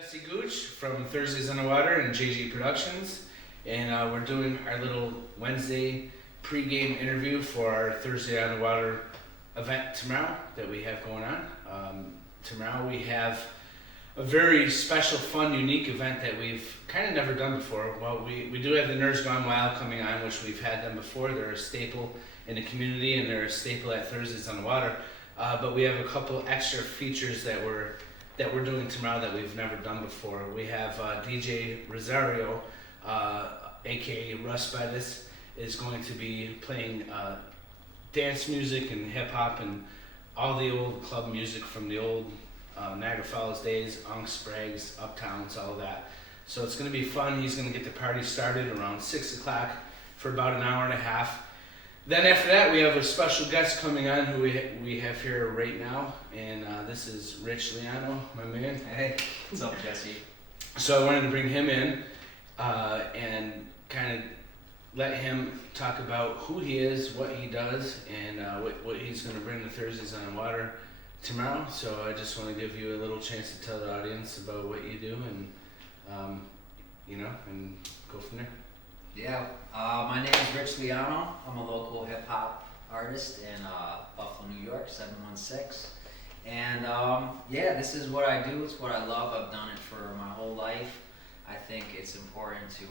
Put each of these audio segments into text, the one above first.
Jesse Gooch from Thursdays on the Water and JG Productions, and we're doing our little Wednesday pregame interview for our Thursday on the Water event tomorrow that we have going on. Tomorrow we have a very special, fun, unique event that we've kind of never done before. Well, we do have the Nerds Gone Wild coming on, which we've had them before. They're a staple in the community and they're a staple at Thursdays on the Water. But we have a couple extra features that we're doing tomorrow that we've never done before. We have DJ Rosario, aka Russ Bettis, is going to be playing dance music and hip hop and all the old club music from the old Niagara Falls days, Unk Spragues, Uptowns, all of that. So it's going to be fun. He's going to get the party started around 6 o'clock for about an hour and a half. Then after that, we have a special guest coming on who we have here right now, and this is Rich Liano, my man. Hey, what's up, Jesse? So I wanted to bring him in and kind of let him talk about who he is, what he does, and what he's going to bring to Thursdays on the Water tomorrow. So I just want to give you a little chance to tell the audience about what you do and, and go from there. Yeah, my name is Rich Liano. I'm a local hip hop artist in Buffalo, New York, 716. And this is what I do. It's what I love. I've done it for my whole life. I think it's important to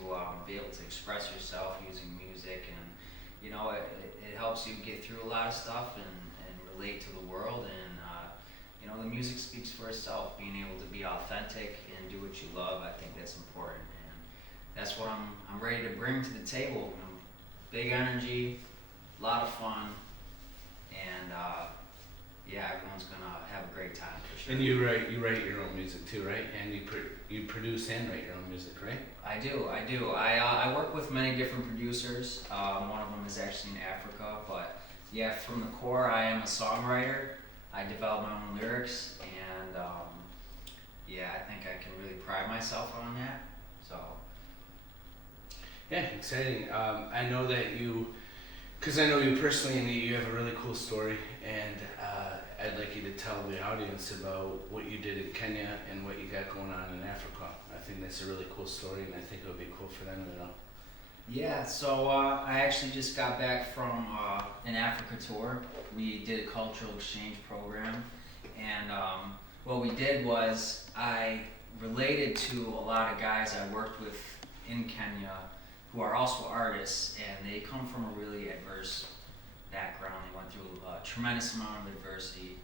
be able to express yourself using music, and it helps you get through a lot of stuff and relate to the world. And the music speaks for itself. Being able to be authentic and do what you love, I think that's important. That's what I'm ready to bring to the table. Big energy, a lot of fun, and everyone's gonna have a great time for sure. And you write your own music too, right? And you produce and write your own music, right? I do. I work with many different producers. One of them is actually in Africa, but yeah, from the core, I am a songwriter. I develop my own lyrics, and I think I can really pride myself on that. So. Yeah, exciting. I know that because I know you personally, and you have a really cool story, and I'd like you to tell the audience about what you did in Kenya and what you got going on in Africa. I think that's a really cool story, and I think it would be cool for them to know. Yeah, so I actually just got back from an Africa tour. We did a cultural exchange program, and what we did was I related to a lot of guys I worked with in Kenya who are also artists, and they come from a really adverse background. They went through a tremendous amount of adversity.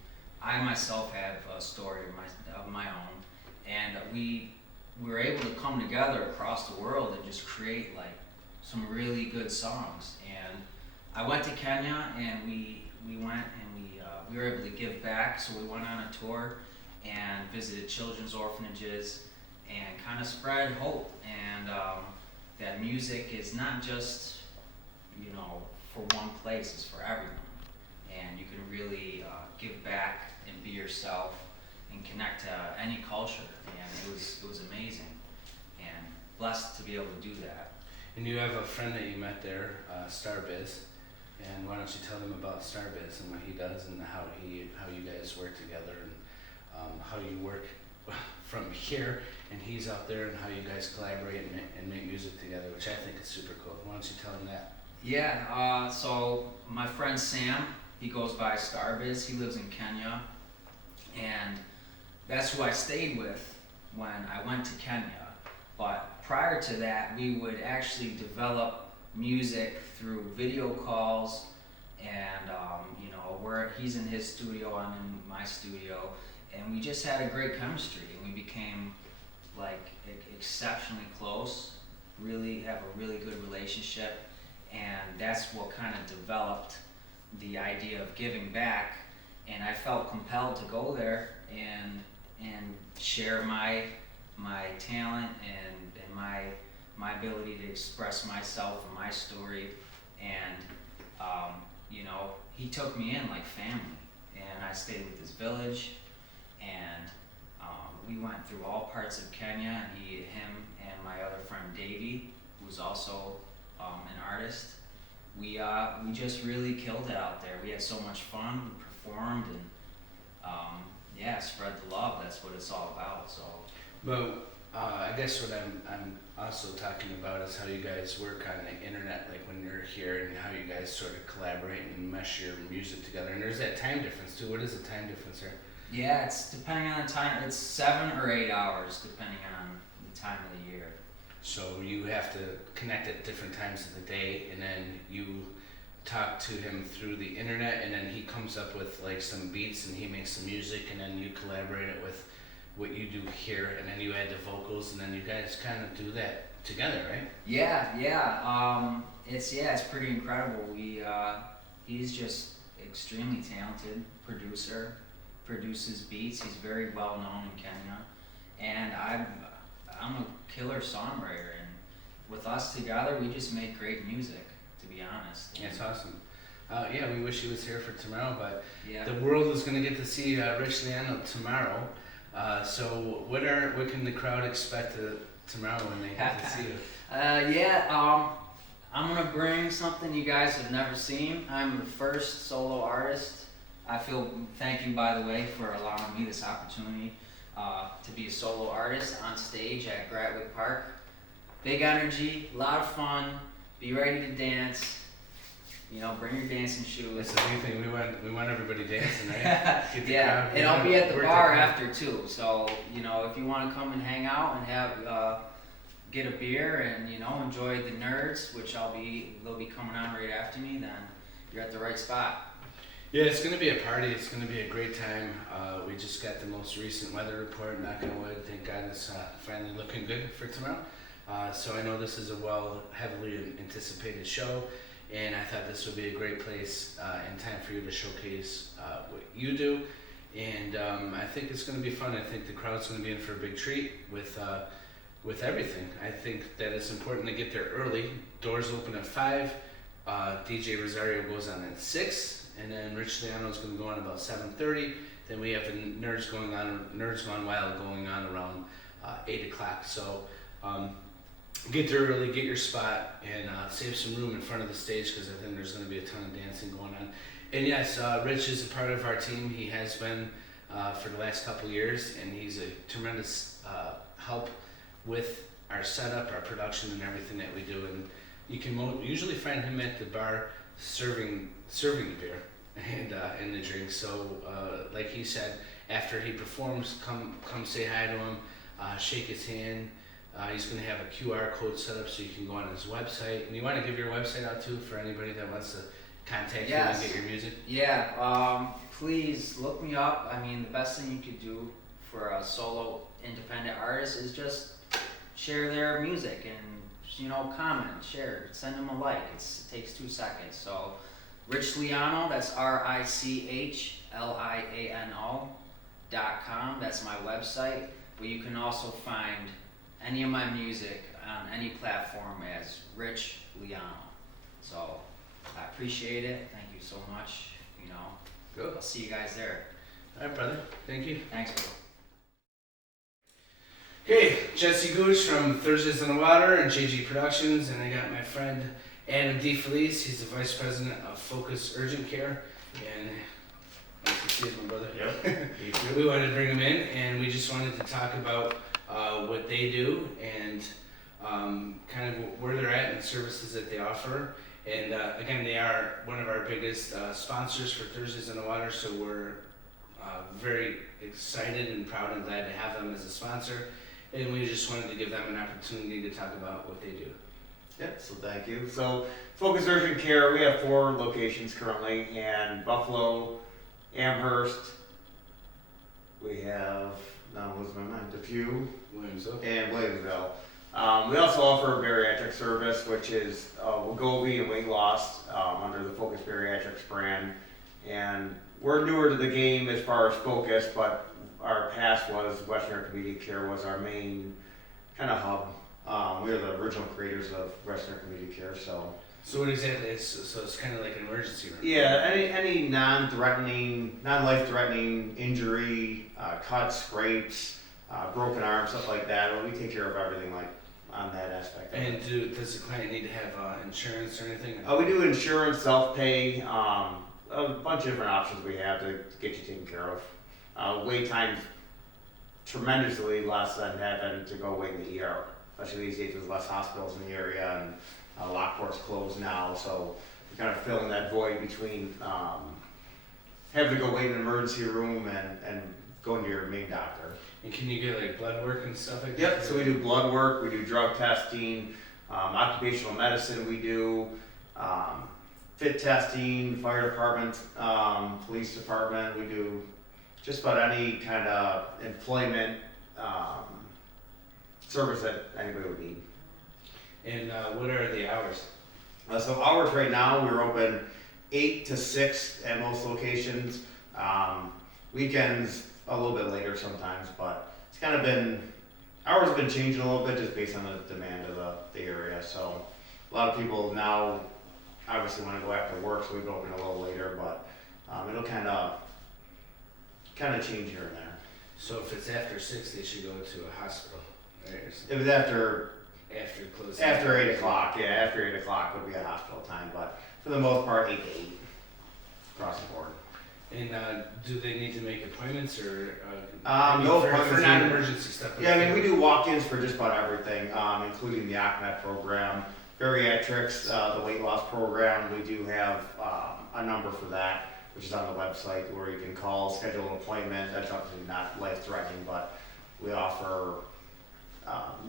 I myself have a story of my own, and we were able to come together across the world and just create like some really good songs. And I went to Kenya, and we went and we were able to give back. So we went on a tour and visited children's orphanages and kind of spread hope, and that music is not just for one place, it's for everyone, and you can really give back and be yourself and connect to any culture. And it was amazing, and blessed to be able to do that. And you have a friend that you met there, Starbiz, and why don't you tell them about Starbiz and what he does and how you guys work together, and how you work from here and he's out there, and how you guys collaborate and make music together, which I think is super cool. Why don't you tell them that? Yeah, so my friend Sam, he goes by Starbiz. He lives in Kenya, and that's who I stayed with when I went to Kenya. But prior to that, we would actually develop music through video calls, and where he's in his studio, I'm in my studio, and we just had a great chemistry, and we became like exceptionally close, really have a really good relationship, and that's what kind of developed the idea of giving back. And I felt compelled to go there and share my talent and my ability to express myself and my story. And he took me in like family, and I stayed with his village, and we went through all parts of Kenya, and him and my other friend Davey, who's also an artist, we just really killed it out there. We had so much fun, we performed, and spread the love. That's what it's all about. So But I guess what I'm also talking about is how you guys work on the internet, like when you're here, and how you guys sort of collaborate and mesh your music together. And there's that time difference too. What is the time difference here? Yeah, it's depending on the time. It's 7 or 8 hours depending on the time of the year. So you have to connect at different times of the day, and then you talk to him through the internet, and then he comes up with like some beats, and he makes some music, and then you collaborate it with what you do here, and then you add the vocals, and then you guys kind of do that together, right? Yeah. It's pretty incredible. He's just extremely talented producer, produces beats. He's very well known in Kenya, and I'm a killer songwriter, and with us together, we just make great music. To be honest. That's awesome. Yeah, we wish he was here for tomorrow, but Yeah. the world is going to get to see Rich Liano tomorrow. So what can the crowd expect tomorrow when they get to see you? I'm gonna bring something you guys have never seen. I'm the first solo artist. Thank you, by the way, for allowing me this opportunity to be a solo artist on stage at Gratwick Park. Big energy, a lot of fun. Be ready to dance. Bring your dancing shoes. That's the big thing. We want everybody dancing, right? Yeah, and I'll be at the bar after too. So if you want to come and hang out and have get a beer and enjoy the Nerds, which they'll be coming on right after me, then you're at the right spot. Yeah, it's going to be a party. It's going to be a great time. We just got the most recent weather report. Knock on wood. Thank God it's finally looking good for tomorrow. So I know this is a heavily anticipated show, and I thought this would be a great place and time for you to showcase what you do. And I think it's going to be fun. I think the crowd's going to be in for a big treat with everything. I think that it's important to get there early. Doors open at 5. DJ Rosario goes on at 6, and then Rich Liano is going to go on about 7:30. Then we have the Nerds Gone Wild going on around 8 o'clock. So get there early, get your spot, and save some room in front of the stage, because I think there's going to be a ton of dancing going on. And yes, Rich is a part of our team. He has been for the last couple years, and he's a tremendous help with our setup, our production, and everything that we do. And you can usually find him at the bar serving the beer and the drink. So like he said, after he performs, come say hi to him, shake his hand. He's going to have a QR code set up so you can go on his website. And you want to give your website out too for anybody that wants to contact you and get your music? Yeah, please look me up. I mean, the best thing you could do for a solo independent artist is just share their music and comment, share, send them a like. It takes 2 seconds. So Rich Liano, that's RICHLIANO.com. That's my website. But you can also find any of my music on any platform as Rich Liano. So I appreciate it. Thank you so much. Good. I'll see you guys there. All right, brother. Thank you. Thanks, bro. Hey, Jesse Gooch from Thursdays on the Water and JG Productions, and I got my friend Adam DeFelice. He's the Vice President of Focus Urgent Care, and nice to see you, my brother. Yep. We wanted to bring him in, and we just wanted to talk about what they do and kind of where they're at and the services that they offer. And again, they are one of our biggest sponsors for Thursdays on the Water, so we're very excited and proud and glad to have them as a sponsor. And we just wanted to give them an opportunity to talk about what they do. Yep, so thank you. So Focus Urgent Care, we have 4 locations currently, and Buffalo, Amherst, we have, now losing my mind, DePue, Williamsville. and Williamsville. We also offer bariatric service, which is Wegovy and weight loss under the Focus Bariatrics brand. And we're newer to the game as far as Focus, but our past was Western Intermediate Care was our main kind of hub. We are the original creators of Western Intermediate Care, so. So what exactly is, so it's kind of like an emergency room? Yeah, any non-life-threatening injury, cuts, scrapes, broken arms, stuff like that. Well, we take care of everything like on that aspect. And does the client need to have insurance or anything? We do insurance, self-pay, a bunch of different options we have to get you taken care of. Wait times tremendously less than having to go wait in the ER, especially these days with less hospitals in the area and Lockport's closed now, so we're kind of filling that void between having to go wait in an emergency room and going to your main doctor. And can you get like blood work and stuff like that? Yep, so we do blood work, we do drug testing, occupational medicine we do, fit testing, fire department, police department, we do just about any kind of employment service that anybody would need. And what are the hours? So hours right now, we're open 8 to 6 at most locations. Weekends a little bit later sometimes, but it's kind of been, hours have been changing a little bit just based on the demand of the area. So a lot of people now obviously want to go after work, so we've opened a little later, but it'll kind of change here and there. So if it's after 6, they should go to a hospital, right? Or something. It was after Closing. After 8 o'clock, yeah, after 8 o'clock would be a hospital time, but for the most part, 8 to 8 across the board. And do they need to make appointments or? No for appointments. non-emergency stuff. Yeah, I mean, we do walk-ins for just about everything, including the ACMET program, bariatrics, the weight loss program. We do have a number for that, which is on the website where you can call, schedule an appointment. That's obviously not life-threatening, but we offer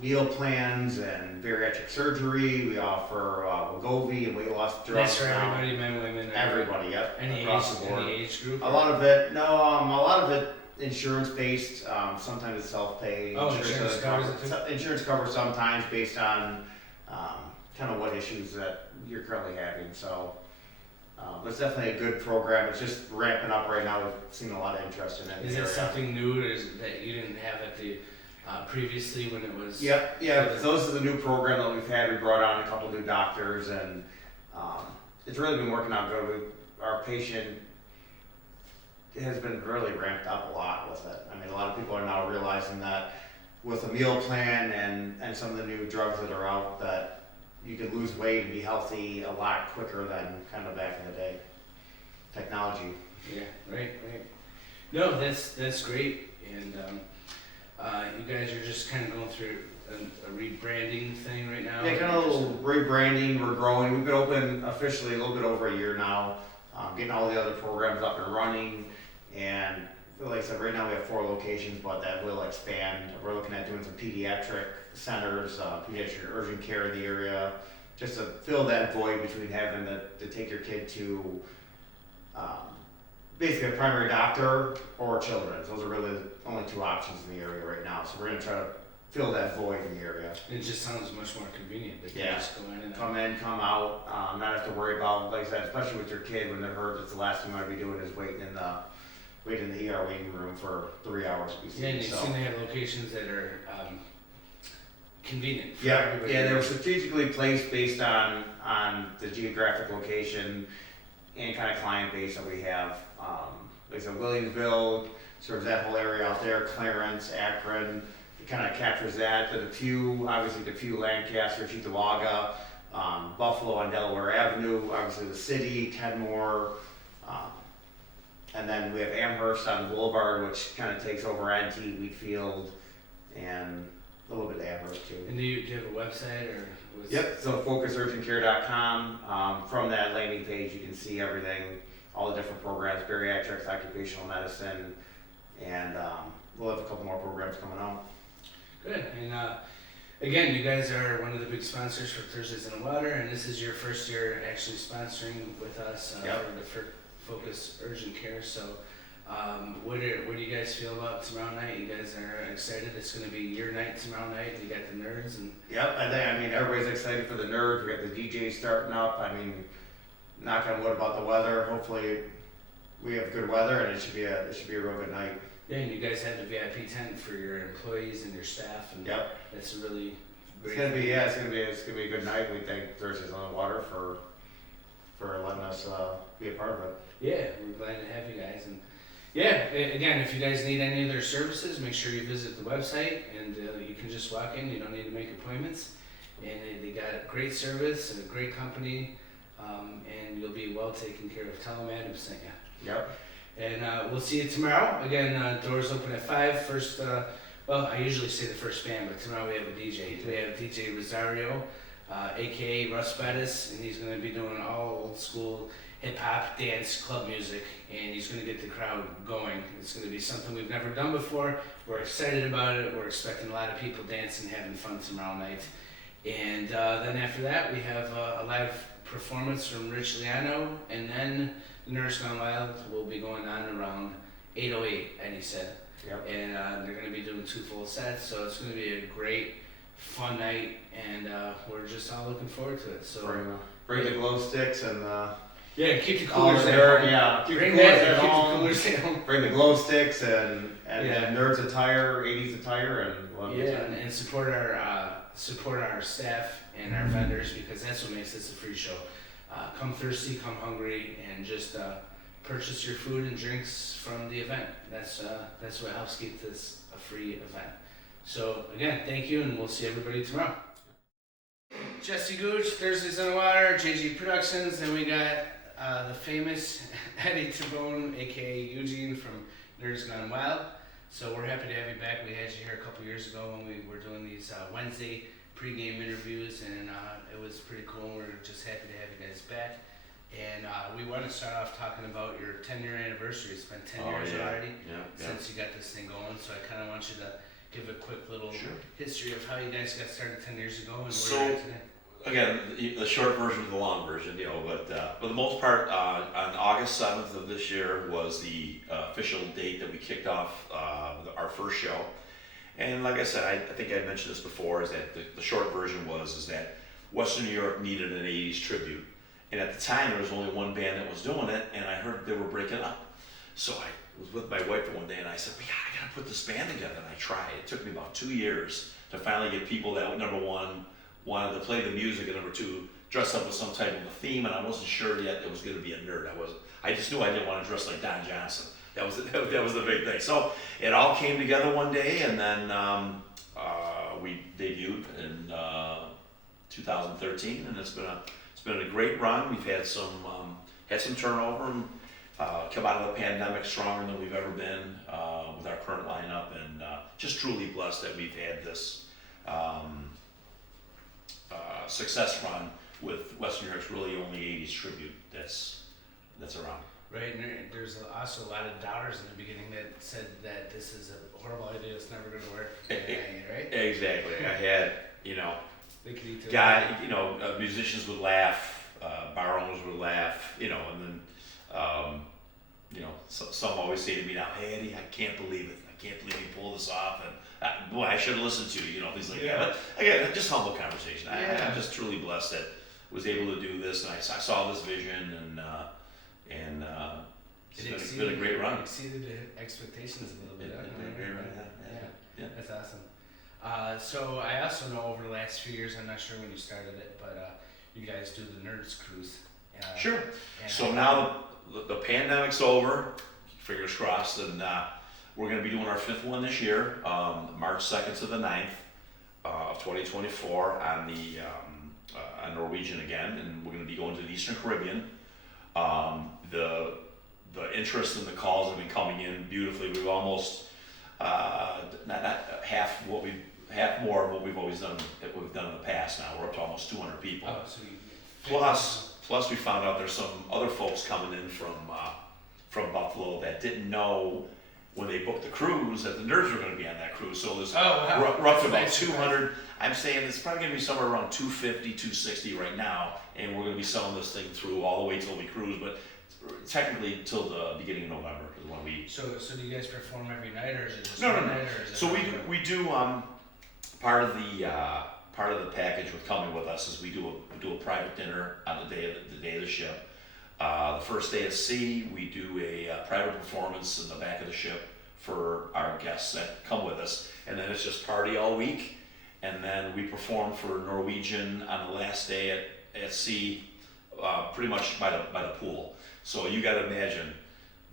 meal plans and bariatric surgery. We offer Wegovy and weight loss drugs. That's for now. everybody, men, women. Everybody, yep. Across the board. Any age group? A lot of it, no, a lot of it insurance-based. Sometimes it's self-pay. Oh, insurance covers it too? Insurance covers sometimes based on kind of what issues that you're currently having. So it's definitely a good program. It's just ramping up right now. We've seen a lot of interest in it. Is it something new that you didn't have at the previously when it was? Yep, yeah. Those are the new program that we've had. We brought on a couple new doctors, and it's really been working out good. Our patient has been really ramped up a lot with it. I mean, a lot of people are now realizing that with a meal plan and some of the new drugs that are out, that you can lose weight and be healthy a lot quicker than kind of back in the day. Technology. Yeah, right. No, that's great, and you guys are just kind of going through a rebranding thing right now. Yeah, kind of a little rebranding. We're growing. We've been open officially a little bit over a year now, getting all the other programs up and running. And like I said, right now we have 4 locations, but that will expand. We're looking at doing some pediatric centers, pediatric urgent care in the area, just to fill that void between having to take your kid to basically a primary doctor or children's. Those are really the only 2 options in the area right now. So we're going to try to fill that void in the area. It just sounds much more convenient. They can Yeah. just go in and Come in, come out, not have to worry about, like I said, especially with your kid when they're hurt, it's the last thing you want to be doing is waiting in the ER waiting room for 3 hours to be seen. Yeah, and you So. seem to have locations that are convenient for Yeah, everybody. yeah, they were strategically placed based on the geographic location and kind of client base that we have. Like I said, Williamsville serves that whole area out there, Clarence, Akron, it kind of captures that. The Depew, obviously Depew, Lancaster, Cheektowaga, Buffalo on Delaware Avenue, obviously the city, Kenmore, and then we have Amherst on Boulevard, which kind of takes over NT, Wheatfield, and a little bit of Amherst too. And do you have a website or? Yep, so focusurgentcare.com. From that landing page, you can see everything, all the different programs, bariatrics, occupational medicine, and we'll have a couple more programs coming out. Good. And again, you guys are one of the big sponsors for Thursdays in the Water, and this is your first year actually sponsoring with us for Focus Urgent Care. So what do you guys feel about tomorrow night? You guys are excited? It's going to be your night tomorrow night, and you got the nerds. And Yep, I mean, everybody's excited for the nerds. We got the DJ starting up. I mean, knock on wood about the weather. Hopefully we have good weather, and it should be a real good night. yeah, and you guys have the VIP tent for your employees and your staff, and Yep. it's a really great. It's gonna be a good night. We thank Thursdays on the Water for letting us be a part of it. Yeah, we're glad to have you guys. And yeah, again, if you guys need any of their services, make sure you visit the website, and you can just walk in. You don't need to make appointments, and they got great service and a great company, and you'll be well taken care of. Tell them Adam sent you. Yep. And we'll see you tomorrow. Again, doors open at 5. First Well, I usually say the first band, but tomorrow we have a DJ. We have DJ Rosario, aka Russ Bettis, and he's going to be doing all old school hip hop, dance, club music, and he's going to get the crowd going. It's going to be something we've never done before. We're excited about it. We're expecting a lot of people dancing, having fun tomorrow night. And then after that, we have a live performance from Rich Liano, and then the Nerds Gone Wild will be going on around 8:08, Eddie said. Yep. And they're going to be doing 2 full sets, so it's going to be a great, fun night, and we're just all looking forward to it. So Bring the glow sticks and yeah, keep the all coolers the at nerd, home. yeah, keep the Bring coolers that, at keep the home. coolers at home. Bring the glow sticks and Yeah. nerds attire, 80s attire, and we'll have a good Yeah, time. and support our staff and our vendors, because that's what makes this a free show. Come thirsty, come hungry, and just purchase your food and drinks from the event. That's what helps keep this a free event. So again, thank you, and we'll see everybody tomorrow. Jesse Gooch, Thursdays on the Water, JG Productions, and we got the famous Eddie Tabone, aka Eugene from Nerds Gone Wild. So we're happy to have you back. We had you here a couple years ago when we were doing these Wednesday pregame interviews, and it was pretty cool. We're just happy to have you guys back. And we want to start off talking about your 10-year anniversary. It's been 10 years already since you got this thing going. So I kind of want you to give a quick little history of how you guys got started 10 years ago and where you're at today. Again, the short version of the long version, but for the most part, on August 7th of this year was the official date that we kicked off our first show. And like I said, I think I mentioned this before, is that the short version is that Western New York needed an 80s tribute. And at the time, there was only one band that was doing it, and I heard they were breaking up. So I was with my wife one day, and I said, well, yeah, I gotta put this band together, and I tried. It took me about 2 years to finally get people that, number one, wanted to play the music, and number two, dress up with some type of a theme, and I wasn't sure yet it was going to be a nerd. I just knew I didn't want to dress like Don Johnson. That was the big thing. So it all came together one day, and then we debuted in 2013, and it's been a great run. We've had some turnover, and come out of the pandemic stronger than we've ever been with our current lineup, and just truly blessed that we've had this success run with Western New York's really only 80s tribute that's around. Right, and there's also a lot of doubters in the beginning that said that this is a horrible idea, it's never going to work, right? Exactly. I had, They could eat musicians would laugh, bar owners would laugh, and then, some always say to me now, hey Eddie, I can't believe it. I can't believe you pulled this off, and boy, I should have listened to you, things like that. But again, just humble conversation. I'm just truly blessed that I was able to do this, and I saw this vision, and it's been a great run. It exceeded the expectations a little bit. Yeah. That's awesome. So I also know over the last few years, I'm not sure when you started it, but you guys do the Nerds Cruise. Sure. So now the pandemic's over, fingers crossed, and we're going to be doing our 5th one this year, March 2nd to the 9th of 2024 on Norwegian again, and we're going to be going to the Eastern Caribbean. The interest and the calls have been coming in beautifully. We've almost not half more of what we've always done that we've done in the past. Now we're up to almost 200 people. Oh, so Plus, we found out there's some other folks coming in from Buffalo that didn't know when they booked the cruise that the Nerds were going to be on that cruise. So there's we're up to about 200. I'm saying it's probably going to be somewhere around 250, 260 right now, and we're going to be selling this thing through all the way till we cruise, but technically till the beginning of November is when we. So do you guys perform every night, or is it just No. one night, or is it? So we do part of the package with coming with us is we do a private dinner on the day of the ship. The first day at sea, we do a private performance in the back of the ship for our guests that come with us, and then it's just party all week. And then we perform for Norwegian on the last day at sea, pretty much by the pool. So you got to imagine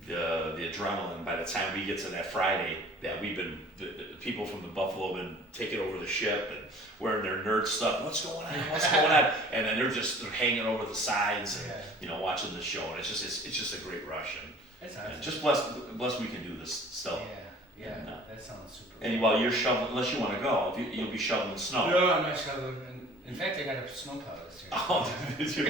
the adrenaline by the time we get to that Friday that the people from the Buffalo have been taking over the ship and wearing their nerd stuff. What's going on? And then they're hanging over the sides, watching the show. And it's just a great rush. That's awesome. And just blessed we can do this still. Yeah, And, that sounds super. and while you're shoveling, unless you want to go, if you'll be shoveling snow. No, I'm not shoveling. In fact, I got a snowplow this year. Oh, did you?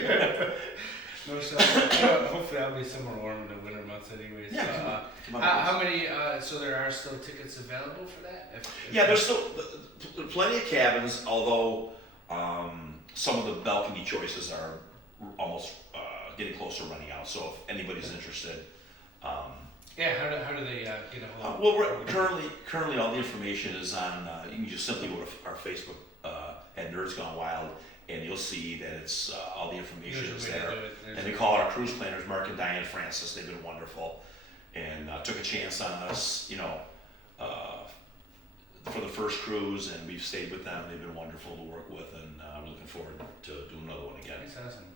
No shoveling. Hopefully, I'll be somewhere warm in the winter months, anyways. Yeah, come on. How many? So there are still tickets available for that? Yeah, there's still plenty of cabins, although some of the balcony choices are almost getting close to running out. So if anybody's interested. Yeah, how do they get a hold? Well, currently all the information is on. You can just simply go to our Facebook at Nerds Gone Wild, and you'll see that it's all the information is there. And we call our cruise planners, Mark and Diane Francis. They've been wonderful, and took a chance on us, for the first cruise, and we've stayed with them. They've been wonderful to work with, and we're looking forward to doing another one again. That's awesome.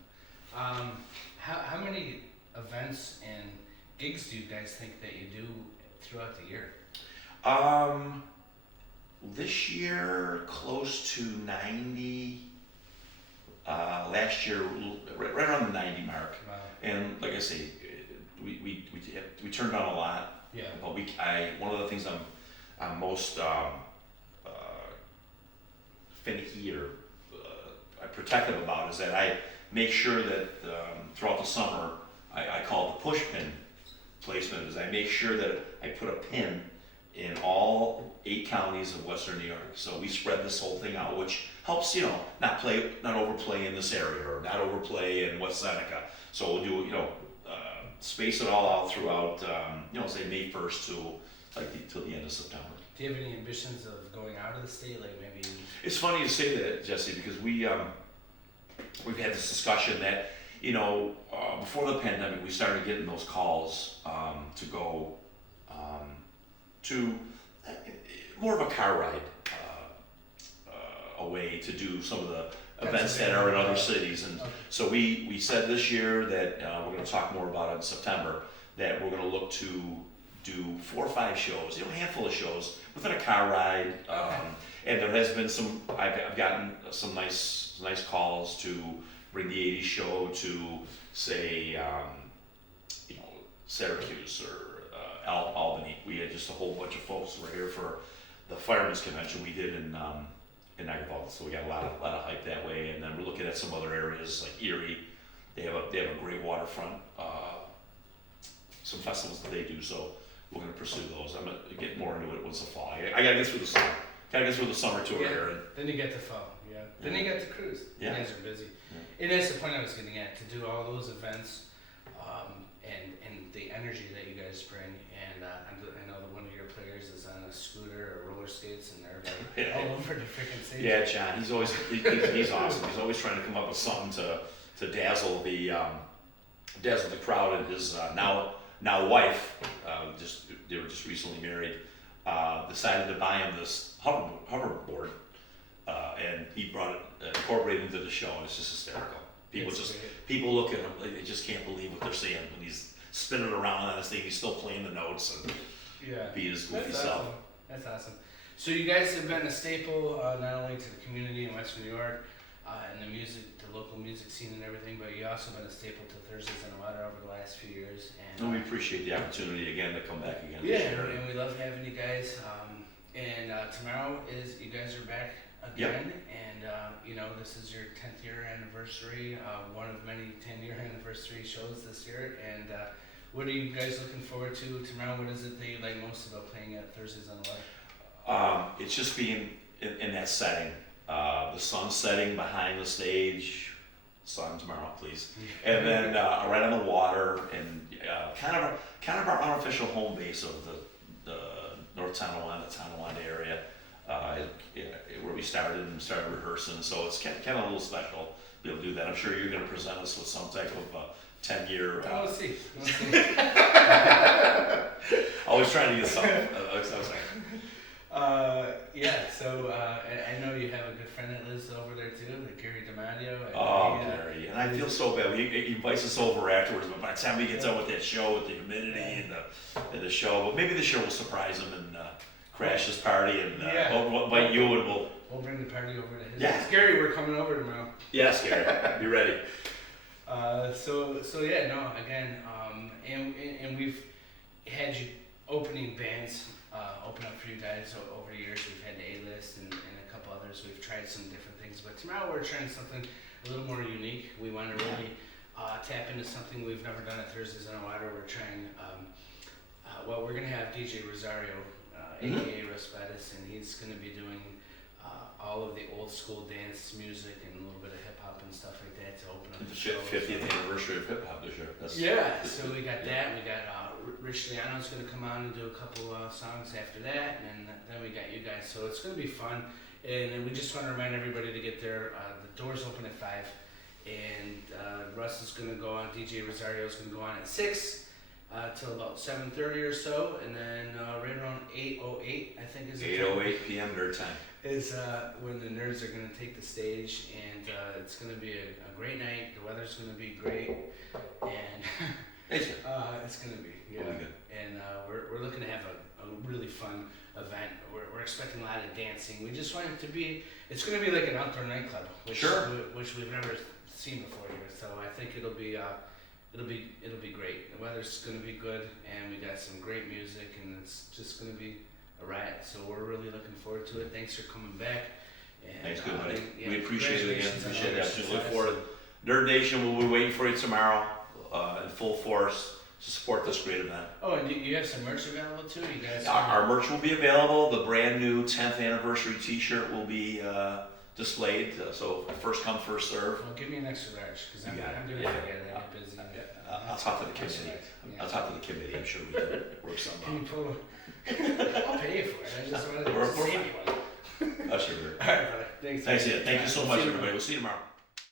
How many events and gigs do you guys think that you do throughout the year? This year, close to 90. Last year, right around the 90 mark. Wow. And like I say, we turned down a lot. Yeah. But one of the things I'm most finicky or protective about is that I make sure that throughout the summer, I call it the push pin placement, is I make sure that I put a pin in all 8 counties of Western New York. So we spread this whole thing out, which helps, not overplay in this area or not overplay in West Seneca. So we'll do, space it all out throughout, say May 1st till the end of September. Do you have any ambitions of going out of the state, like maybe? It's funny you say that, Jesse, because we've had this discussion that, before the pandemic, we started getting those calls to go to more of a car ride away to do some of the events that are in other cities. And so we said this year that we're going to talk more about it in September, that we're going to look to do 4 or 5 shows, a handful of shows within a car ride. And there has been I've gotten some nice calls to bring the 80s show to, say, Syracuse or Albany. We had just a whole bunch of folks who were here for the Firemen's Convention we did in Niagara Falls, so we got a lot of hype that way. And then we're looking at some other areas like Erie. They have a great waterfront, some festivals that they do. So we're going to pursue those. I'm going to get more into it once the fall. I got to get through the summer. Got to get through the summer tour here. And then you get to fall. Yeah. Then you get to cruise. Yeah. You guys are busy. Yeah. And that's the point I was getting at, to do all those events, and the energy that you guys bring. And I know that one of your players is on a scooter or roller skates, and they're like all over the freaking stage. Yeah, John. He's awesome. He's always trying to come up with something to dazzle the crowd. And his now wife, they were just recently married, decided to buy him this hoverboard, and he brought it incorporated into the show, and it's just hysterical. People look at him, they just can't believe what they're seeing when he's spinning around on this thing. He's still playing the notes and being his goofy self. Awesome. That's awesome. So you guys have been a staple not only to the community in Western New York and the local music scene and everything, but you also been a staple to Thursdays on the Water over the last few years. And we appreciate the opportunity again to come back again. Yeah, this year. and we love having you guys. And tomorrow you guys are back again, and this is your 10th year anniversary, one of many 10-year anniversary shows this year. And what are you guys looking forward to tomorrow? What is it that you like most about playing at Thursdays on the Water? It's just being in that setting. The sun setting behind the stage. Sun tomorrow, please. And then right on the water, and kind of our unofficial home base of the North Tonawanda area, where we started rehearsing. So it's kind of a little special to be able to do that. I'm sure you're going to present us with some type of 10-year. We'll see. Always trying to get something. So I know you have a good friend that lives over there too, like Gary DiMaggio. Gary. And I feel so bad. He invites us over afterwards, but by the time we get done with that show, with the humidity and the show, but maybe the show will surprise him and crash his party, and we'll invite you, and we'll bring the party over to his. Yeah. Gary, we're coming over tomorrow. Yes, Gary. Be ready. And we've had you opening bands open up for you guys over the years. We've had the A-list and a couple others. We've tried some different things, but tomorrow we're trying something a little more unique. We want to really tap into something we've never done at Thursdays on the Water. We're trying, well, we're going to have DJ Rosario, aka Respetus, and he's going to be doing all of the old school dance music and a little bit of hip hop and stuff like that to open up the show. 50th anniversary of hip hop this year. So we got that. We got Liano is going to come on and do a couple songs after that, and then we got you guys. So it's going to be fun, and we just want to remind everybody to get there. The doors open at 5, and Russ is going to go on. DJ Rosario is going to go on at 6. Till about 7:30 or so, and then right around 8:08, I think is the time. 8:08 p.m. nerd time. Is when the nerds are going to take the stage, and it's going to be a great night. The weather's going to be great, and it's going to be, yeah. Really good. And we're looking to have a really fun event. We're expecting a lot of dancing. We just want it to be, it's going to be like an outdoor nightclub, which we've never seen before here. So I think it'll be great. The weather's going to be good, and we got some great music, and it's just going to be a riot. So we're really looking forward to it. Thanks for coming back. And, Thanks, good buddy. Yeah, We appreciate it again. congratulations on Appreciate all that. your Just look success. forward. Nerd Nation will be waiting for you tomorrow in full force to support this great event. Oh, and you have some merch available too? You guys? Our merch will be available. The brand new 10th anniversary T-shirt will be displayed. So first come, first serve. Well, give me an extra large, because I'm You got it. going to Yeah. forget it. I'm busy. I'll talk to the committee. Yeah. I'll talk to the committee. I'm sure we can work something Can you out. pull I'll pay you for it. I just wanted to We're save you one. I'll sure. All right, brother. Thanks. Thanks, yeah. Thank you so much, See you everybody. We'll see you tomorrow.